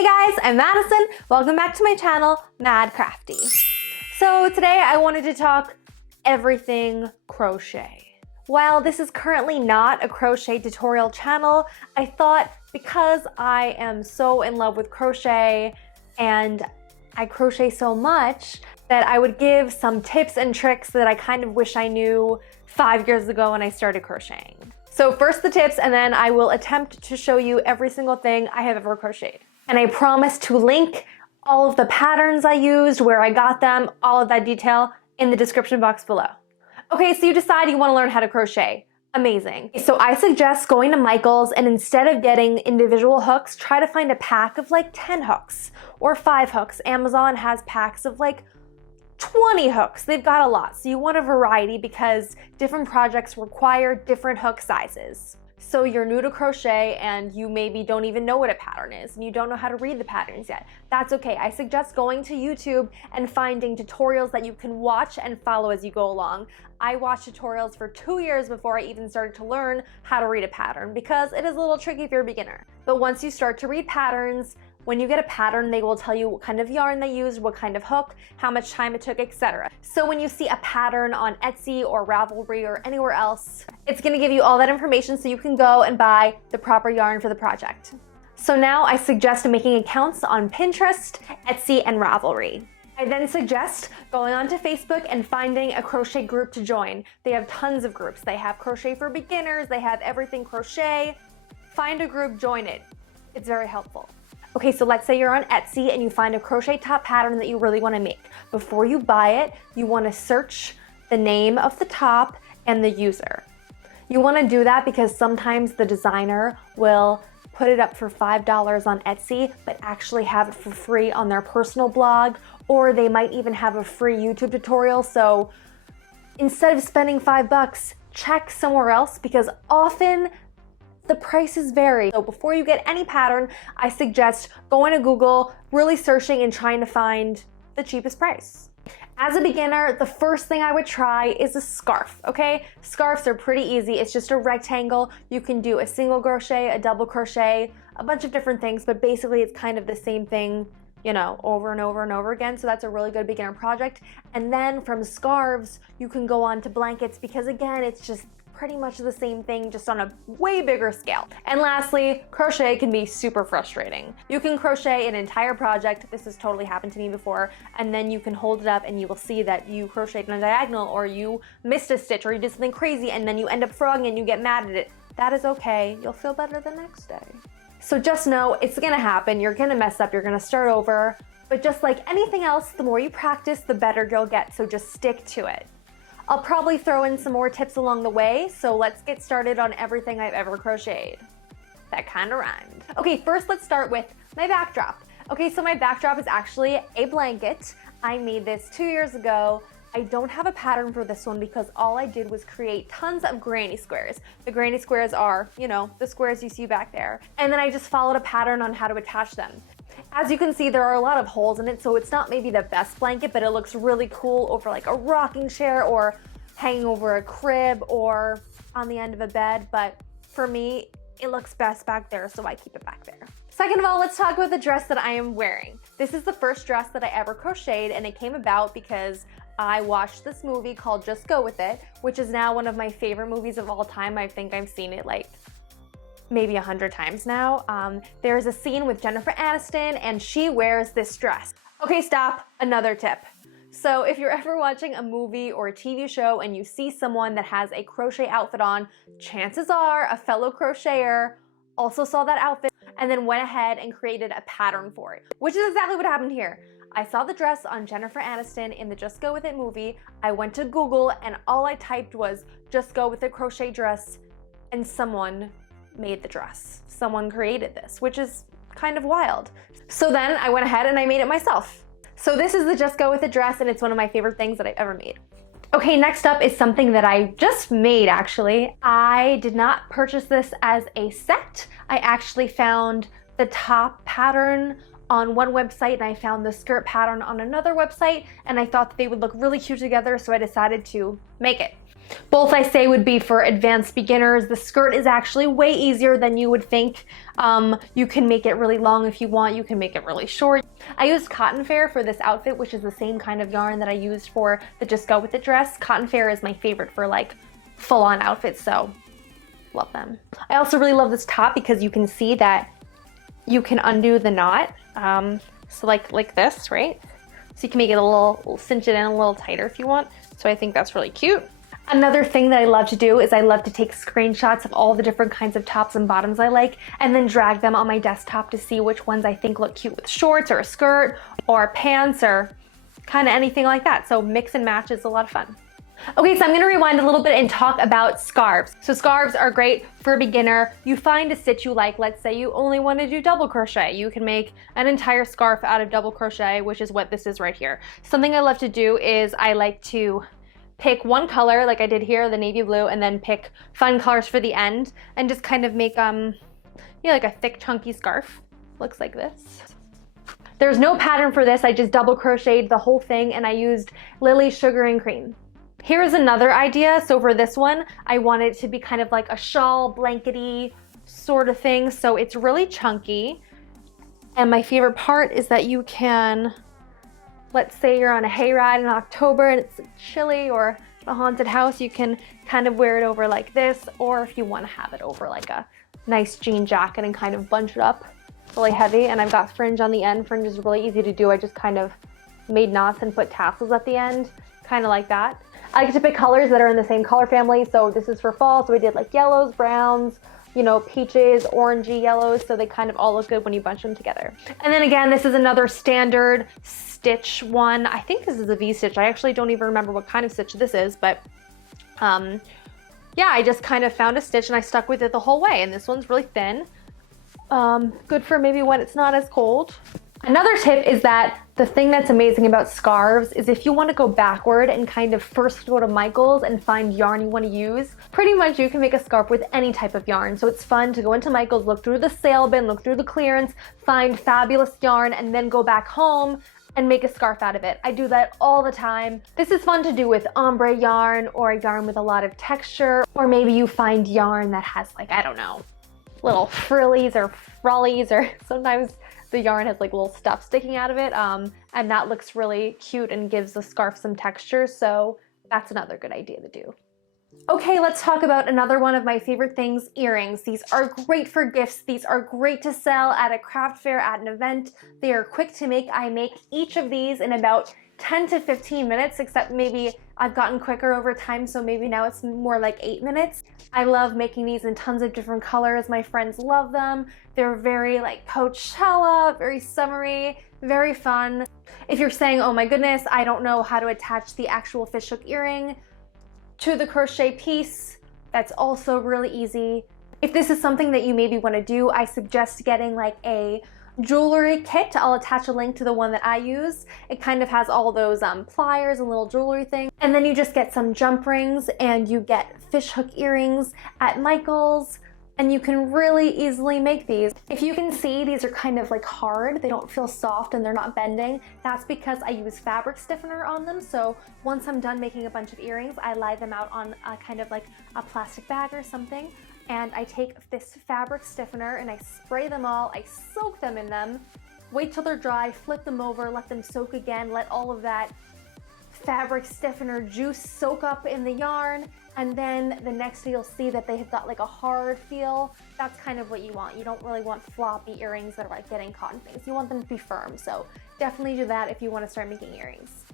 Hey guys, I'm Madison. Welcome back to my channel, MaddCrafty. So today I wanted to talk everything crochet. While this is currently not a crochet tutorial channel, I thought because I am so in love with crochet and I crochet so much that I would give some tips and tricks that I kind of wish I knew 5 years ago when I started crocheting. So first the tips, and then I will attempt to show you every single thing I have ever crocheted. And I promise to link all of the patterns I used, where I got them, all of that detail in the description box below. Okay, so you decide you want to learn how to crochet. Amazing. So I suggest going to Michael's, and instead of getting individual hooks, try to find a pack of like 10 hooks or 5 hooks. Amazon has packs of like 20 hooks. They've got a lot. So you want a variety because different projects require different hook sizes. So you're new to crochet and you maybe don't even know what a pattern is and you don't know how to read the patterns yet. That's okay. I suggest going to YouTube and finding tutorials that you can watch and follow as you go along. I watched tutorials for 2 years before I even started to learn how to read a pattern because it is a little tricky if you're a beginner. But once you start to read patterns, when you get a pattern, they will tell you what kind of yarn they used, what kind of hook, how much time it took, etc. So when you see a pattern on Etsy or Ravelry or anywhere else, it's going to give you all that information so you can go and buy the proper yarn for the project. So now I suggest making accounts on Pinterest, Etsy, and Ravelry. I then suggest going onto Facebook and finding a crochet group to join. They have tons of groups. They have crochet for beginners, they have everything crochet. Find a group, join it. It's very helpful. Okay, so let's say you're on Etsy and you find a crochet top pattern that you really want to make. Before you buy it, you want to search the name of the top and the user. You want to do that because sometimes the designer will put it up for $5 on Etsy, but actually have it for free on their personal blog, or they might even have a free YouTube tutorial. So instead of spending $5, check somewhere else because often the prices vary. So before you get any pattern, I suggest going to Google, really searching and trying to find the cheapest price. As a beginner, the first thing I would try is a scarf, okay? Scarves are pretty easy. It's just a rectangle. You can do a single crochet, a double crochet, a bunch of different things, but basically it's kind of the same thing, you know, over and over and over again. So that's a really good beginner project. And then from scarves, you can go on to blankets because again, it's just pretty much the same thing, just on a way bigger scale. And lastly, crochet can be super frustrating. You can crochet an entire project, this has totally happened to me before, and then you can hold it up and you will see that you crocheted on a diagonal, or you missed a stitch, or you did something crazy, and then you end up frogging and you get mad at it. That is okay, you'll feel better the next day. So just know it's gonna happen, you're gonna mess up, you're gonna start over, but just like anything else, the more you practice, the better you'll get, so just stick to it. I'll probably throw in some more tips along the way, so let's get started on everything I've ever crocheted. That kind of rhymed. Okay, first let's start with my backdrop. Okay, so my backdrop is actually a blanket. I made this 2 years ago. I don't have a pattern for this one because all I did was create tons of granny squares. The granny squares are, you know, the squares you see back there. And then I just followed a pattern on how to attach them. As you can see, there are a lot of holes in it, so it's not maybe the best blanket, but it looks really cool over like a rocking chair or hanging over a crib or on the end of a bed. But for me, it looks best back there, so I keep it back there. Second of all, let's talk about the dress that I am wearing. This is the first dress that I ever crocheted, and it came about because I watched this movie called Just Go With It, which is now one of my favorite movies of all time. I think I've seen it like maybe 100 times now. There's a scene with Jennifer Aniston and she wears this dress. Okay, stop, another tip. So if you're ever watching a movie or a TV show and you see someone that has a crochet outfit on, chances are a fellow crocheter also saw that outfit and then went ahead and created a pattern for it, which is exactly what happened here. I saw the dress on Jennifer Aniston in the Just Go With It movie. I went to Google and all I typed was Just Go With It crochet dress, and someone made the dress. Someone created this, which is kind of wild. So then I went ahead and I made it myself. So this is the Just Go With It dress, and it's one of my favorite things that I've ever made. Okay, next up is something that I just made actually. I did not purchase this as a set. I actually found the top pattern on one website and I found the skirt pattern on another website, and I thought that they would look really cute together, so I decided to make it. Both I say would be for advanced beginners. The skirt is actually way easier than you would think. You can make it really long if you want, you can make it really short. I used Cotton Fair for this outfit, which is the same kind of yarn that I used for the Just Go With It dress. Cotton Fair is my favorite for like full-on outfits, so love them. I also really love this top because you can see that you can undo the knot. So like this, right? So you can make it a little, cinch it in a little tighter if you want. So I think that's really cute. Another thing that I love to do is I love to take screenshots of all the different kinds of tops and bottoms I like and then drag them on my desktop to see which ones I think look cute with shorts or a skirt or pants or kind of anything like that. So mix and match is a lot of fun. Okay, so I'm gonna rewind a little bit and talk about scarves. So scarves are great for a beginner. You find a stitch you like. Let's say you only want to do double crochet. You can make an entire scarf out of double crochet, which is what this is right here. Something I love to do is I like to pick one color, like I did here, the navy blue, and then pick fun colors for the end and just kind of make like a thick chunky scarf. Looks like this. There's no pattern for this. I just double crocheted the whole thing and I used Lily's Sugar and Cream. Here's another idea. So for this one, I want it to be kind of like a shawl blankety sort of thing. So it's really chunky. And my favorite part is that you can, let's say you're on a hayride in October and it's chilly or a haunted house, you can kind of wear it over like this, or if you want to have it over like a nice jean jacket and kind of bunch it up really heavy. And I've got fringe on the end. Fringe is really easy to do. I just kind of made knots and put tassels at the end, kind of like that. I like to pick colors that are in the same color family. So this is for fall. So we did like yellows, browns, you know, peaches, orangey yellows. So they kind of all look good when you bunch them together. And then again, this is another standard stitch one. I think this is a V-stitch. I actually don't even remember what kind of stitch this is, but yeah, I just kind of found a stitch and I stuck with it the whole way. And this one's really thin. Good for maybe when it's not as cold. Another tip is that the thing that's amazing about scarves is if you want to go backward and kind of first go to Michael's and find yarn you want to use, pretty much you can make a scarf with any type of yarn. So it's fun to go into Michael's, look through the sale bin, look through the clearance, find fabulous yarn, and then go back home and make a scarf out of it. I do that all the time. This is fun to do with ombre yarn or a yarn with a lot of texture, or maybe you find yarn that has like, I don't know, little frillies or frollies, or sometimes the yarn has like little stuff sticking out of it, and that looks really cute and gives the scarf some texture, so that's another good idea to do. Okay, let's talk about another one of my favorite things, earrings. These are great for gifts. These are great to sell at a craft fair, at an event. They are quick to make. I make each of these in about 10 to 15 minutes, except maybe I've gotten quicker over time, so maybe now it's more like 8 minutes. I love making these in tons of different colors. My friends love them. They're very like Coachella, very summery, very fun. If you're saying, oh my goodness, I don't know how to attach the actual fishhook earring to the crochet piece, that's also really easy. If this is something that you maybe want to do, I suggest getting like a jewelry kit. I'll attach a link to the one that I use. It kind of has all those pliers and little jewelry things. And then you just get some jump rings and you get fishhook earrings at Michael's, and you can really easily make these. If you can see, these are kind of like hard. They don't feel soft and they're not bending. That's because I use fabric stiffener on them. So once I'm done making a bunch of earrings, I lie them out on a kind of like a plastic bag or something. And I take this fabric stiffener and I spray them all, I soak them in them, wait till they're dry, flip them over, let them soak again, let all of that fabric stiffener juice soak up in the yarn, and then the next day you'll see that they have got like a hard feel. That's kind of what you want. You don't really want floppy earrings that are like getting caught in things. You want them to be firm, so definitely do that if you want to start making earrings.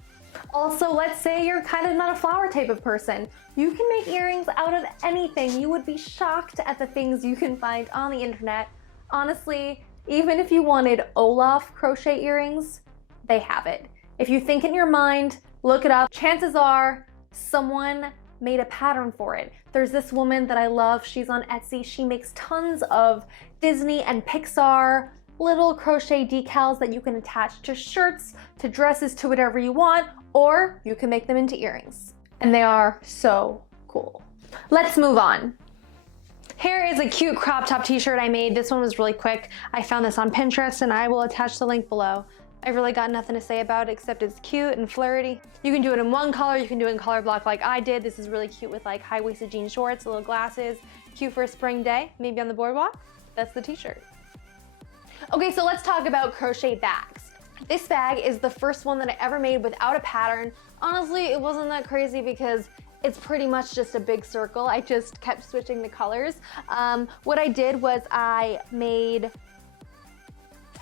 Also, let's say you're kind of not a flower type of person. You can make earrings out of anything. You would be shocked at the things you can find on the internet. Honestly, even if you wanted Olaf crochet earrings, they have it. If you think in your mind, look it up, chances are someone made a pattern for it. There's this woman that I love. She's on Etsy. She makes tons of Disney and Pixar little crochet decals that you can attach to shirts, to dresses, to whatever you want, or you can make them into earrings. And they are so cool. Let's move on. Here is a cute crop top t-shirt I made. This one was really quick. I found this on Pinterest and I will attach the link below. I really got nothing to say about it except it's cute and flirty. You can do it in one color, you can do it in color block like I did. This is really cute with like high-waisted jean shorts, little glasses, cute for a spring day, maybe on the boardwalk. That's the t-shirt. Okay, so let's talk about crochet bags. This bag is the first one that I ever made without a pattern. Honestly, it wasn't that crazy because it's pretty much just a big circle. I just kept switching the colors. What I did was I made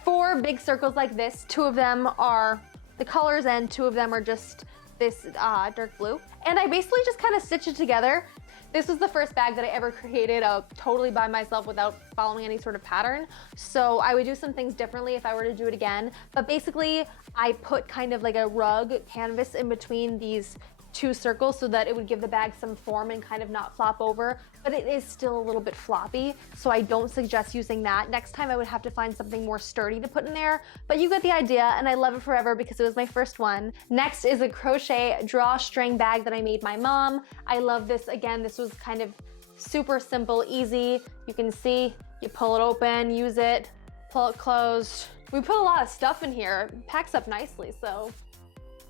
4 big circles like this. 2 of them are the colors and 2 of them are just this dark blue. And I basically just kind of stitched it together. This was the first bag that I ever created totally by myself without following any sort of pattern. So I would do some things differently if I were to do it again. But basically, I put kind of like a rug canvas in between these 2 circles so that it would give the bag some form and kind of not flop over, but it is still a little bit floppy, so I don't suggest using that. Next time I would have to find something more sturdy to put in there, but you get the idea, and I love it forever because it was my first one. Next is a crochet drawstring bag that I made my mom. I love this. Again, this was kind of super simple, easy. You can see, you pull it open, use it, pull it closed. We put a lot of stuff in here. It packs up nicely, so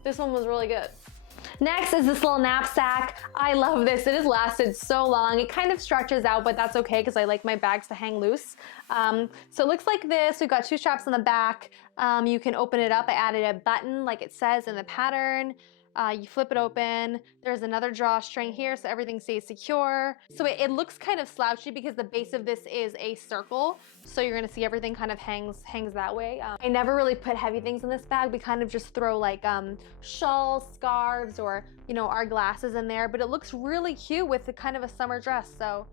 this one was really good. Next is this little knapsack. I love this. It has lasted so long. It kind of stretches out, but that's okay because I like my bags to hang loose. So it looks like this. We've got 2 straps on the back. You can open it up. I added a button like it says in the pattern. You flip it open. There's another drawstring here so everything stays secure. So it looks kind of slouchy because the base of this is a circle. So you're gonna see everything kind of hangs that way. I never really put heavy things in this bag. We kind of just throw like shawls, scarves, or our glasses in there. But it looks really cute with kind of a summer dress. So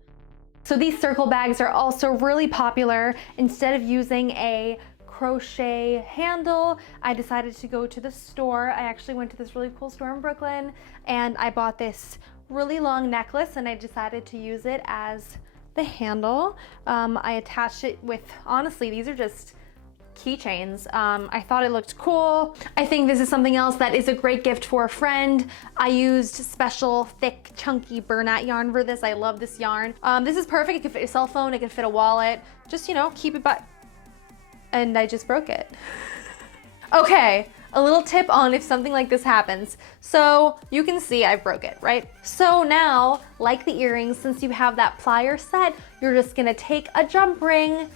these circle bags are also really popular. Instead of using a crochet handle, I decided to go to the store. I actually went to this really cool store in Brooklyn and I bought this really long necklace and I decided to use it as the handle. I attached it with, honestly, these are just keychains. I thought it looked cool. I think this is something else that is a great gift for a friend. I used special thick chunky BERNAT yarn for this. I love this yarn. This is perfect. It can fit a cell phone, it can fit a wallet. Just keep it by. And I just broke it. Okay, a little tip on if something like this happens. So you can see I broke it, right? So now, like the earrings, since you have that plier set, you're just gonna take a jump ring,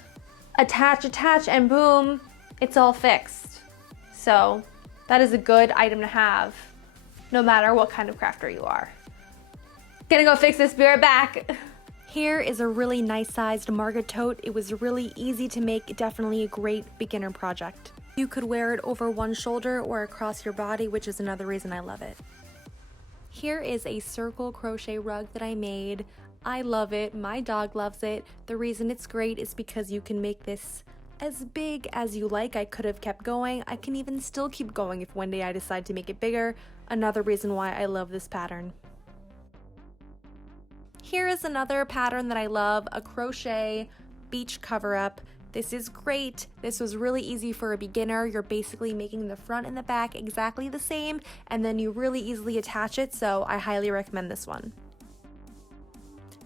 attach, and boom, it's all fixed. So that is a good item to have, no matter what kind of crafter you are. Gonna go fix this, be right back. Here is a really nice sized Marga Tote. It was really easy to make, definitely a great beginner project. You could wear it over one shoulder or across your body, which is another reason I love it. Here is a circle crochet rug that I made. I love it, my dog loves it. The reason it's great is because you can make this as big as you like. I could have kept going. I can even still keep going if one day I decide to make it bigger. Another reason why I love this pattern. Here is another pattern that I love, a crochet beach cover-up. This is great. This was really easy for a beginner. You're basically making the front and the back exactly the same, and then you really easily attach it, so I highly recommend this one.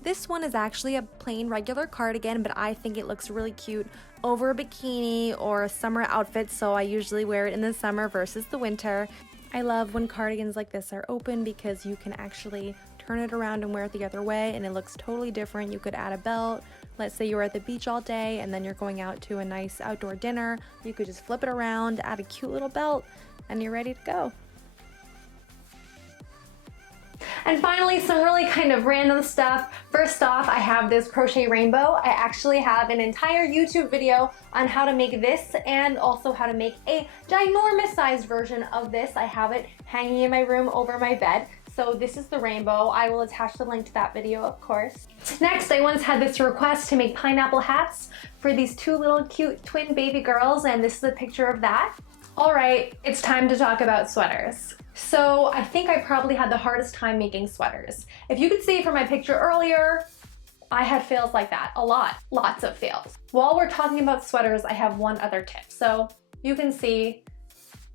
This one is actually a plain regular cardigan, but I think it looks really cute over a bikini or a summer outfit, so I usually wear it in the summer versus the winter. I love when cardigans like this are open because you can actually turn it around and wear it the other way and it looks totally different. You could add a belt. Let's say you're at the beach all day and then you're going out to a nice outdoor dinner. You could just flip it around, add a cute little belt, and you're ready to go. And finally, some really kind of random stuff. First off, I have this crochet rainbow. I actually have an entire YouTube video on how to make this and also how to make a ginormous sized version of this. I have it hanging in my room over my bed. So this is the rainbow. I will attach the link to that video, of course. Next, I once had this request to make pineapple hats for these 2 little cute twin baby girls, and this is a picture of that. All right, it's time to talk about sweaters. So I think I probably had the hardest time making sweaters. If you could see from my picture earlier, I had fails like that, a lot, lots of fails. While we're talking about sweaters, I have one other tip. So you can see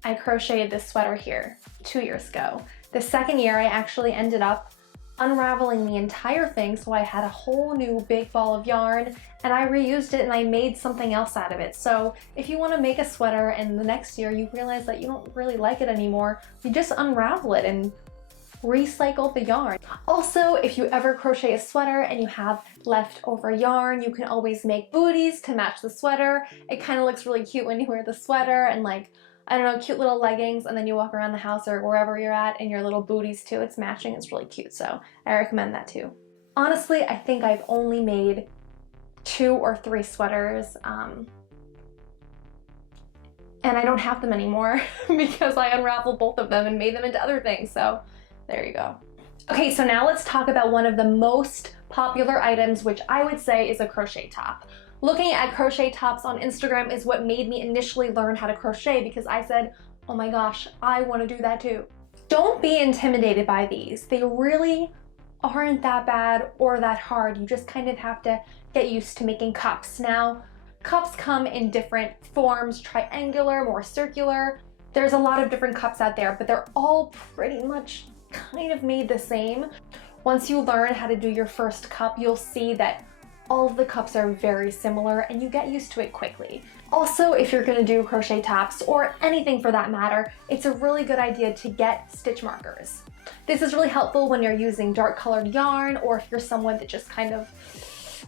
I crocheted this sweater here 2 years ago. The second year I actually ended up unraveling the entire thing, so I had a whole new big ball of yarn, and I reused it and I made something else out of it. So if you want to make a sweater and the next year you realize that you don't really like it anymore, you just unravel it and recycle the yarn. Also, if you ever crochet a sweater and you have leftover yarn, you can always make booties to match the sweater. It kind of looks really cute when you wear the sweater, and like, I don't know, cute little leggings, and then you walk around the house or wherever you're at in your little booties too. It's matching, it's really cute, so I recommend that too. Honestly, I think I've only made 2 or 3 sweaters, and I don't have them anymore because I unraveled both of them and made them into other things, so there you go. Okay, so now let's talk about one of the most popular items, which I would say is a crochet top. Looking at crochet tops on Instagram is what made me initially learn how to crochet, because I said, oh my gosh, I want to do that too. Don't be intimidated by these. They really aren't that bad or that hard. You just kind of have to get used to making cups. Now, cups come in different forms, triangular, more circular. There's a lot of different cups out there, but they're all pretty much kind of made the same. Once you learn how to do your first cup, you'll see that all of the cups are very similar and you get used to it quickly. Also, if you're gonna do crochet tops or anything for that matter, it's a really good idea to get stitch markers. This is really helpful when you're using dark colored yarn, or if you're someone that just kind of,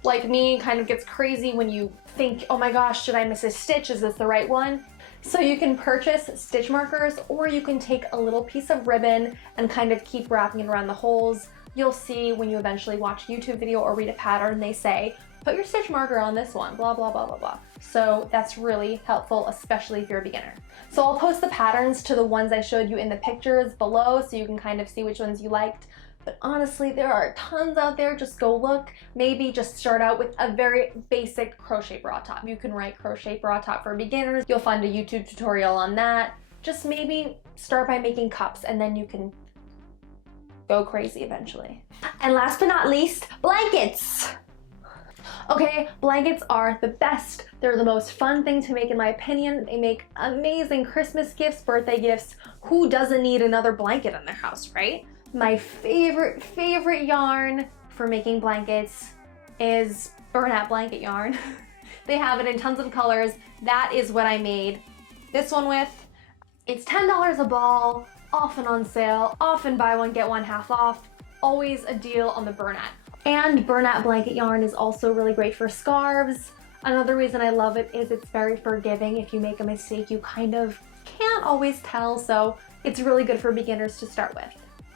like me, kind of gets crazy when you think, oh my gosh, should I miss a stitch? Is this the right one? So you can purchase stitch markers, or you can take a little piece of ribbon and kind of keep wrapping it around the holes. You'll see when you eventually watch a YouTube video or read a pattern, they say, put your stitch marker on this one, blah, blah, blah, blah, blah. So that's really helpful, especially if you're a beginner. So I'll post the patterns to the ones I showed you in the pictures below so you can kind of see which ones you liked. But honestly, there are tons out there. Just go look. Maybe just start out with a very basic crochet bra top. You can write crochet bra top for beginners. You'll find a YouTube tutorial on that. Just maybe start by making cups, and then you can go crazy eventually. And last but not least, blankets. Okay, blankets are the best. They're the most fun thing to make in my opinion. They make amazing Christmas gifts, birthday gifts. Who doesn't need another blanket in their house, right? My favorite yarn for making blankets is BERNAT blanket yarn. They have it in tons of colors. That is what I made this one with. It's $10 a ball, often on sale, often buy one, get one half off. Always a deal on the BERNAT. And BERNAT blanket yarn is also really great for scarves. Another reason I love it is it's very forgiving. If you make a mistake, you kind of can't always tell, so it's really good for beginners to start with.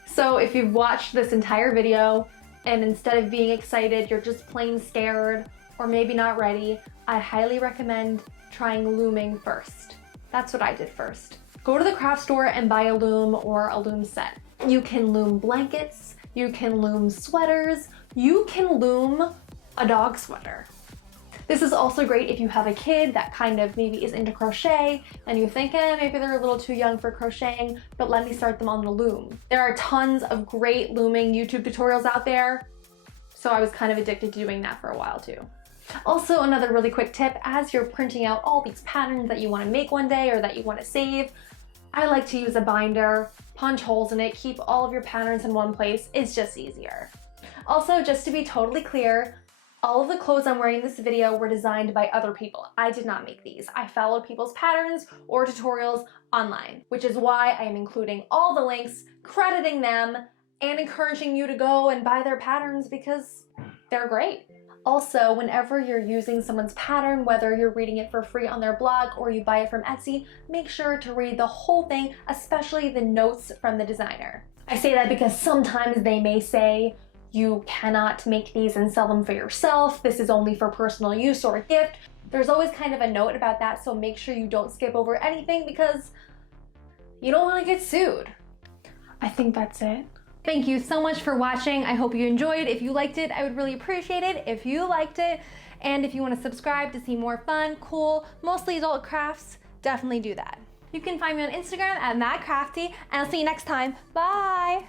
So if you've watched this entire video and instead of being excited, you're just plain scared or maybe not ready, I highly recommend trying looming first. That's what I did first. Go to the craft store and buy a loom or a loom set. You can loom blankets, you can loom sweaters, you can loom a dog sweater. This is also great if you have a kid that kind of maybe is into crochet and you think, maybe they're a little too young for crocheting, but let me start them on the loom. There are tons of great looming YouTube tutorials out there, so I was kind of addicted to doing that for a while too. Also, another really quick tip, as you're printing out all these patterns that you want to make one day or that you want to save, I like to use a binder, punch holes in it, keep all of your patterns in one place. It's just easier. Also, just to be totally clear, all of the clothes I'm wearing in this video were designed by other people. I did not make these. I followed people's patterns or tutorials online, which is why I am including all the links, crediting them, and encouraging you to go and buy their patterns because they're great. Also, whenever you're using someone's pattern, whether you're reading it for free on their blog or you buy it from Etsy, make sure to read the whole thing, especially the notes from the designer. I say that because sometimes they may say, you cannot make these and sell them for yourself. This is only for personal use or a gift. There's always kind of a note about that, so make sure you don't skip over anything because you don't want to get sued. I think that's it. Thank you so much for watching. I hope you enjoyed. If you liked it, I would really appreciate it if you liked it. And if you want to subscribe to see more fun, cool, mostly adult crafts, definitely do that. You can find me on Instagram at MaddCrafty, and I'll see you next time. Bye!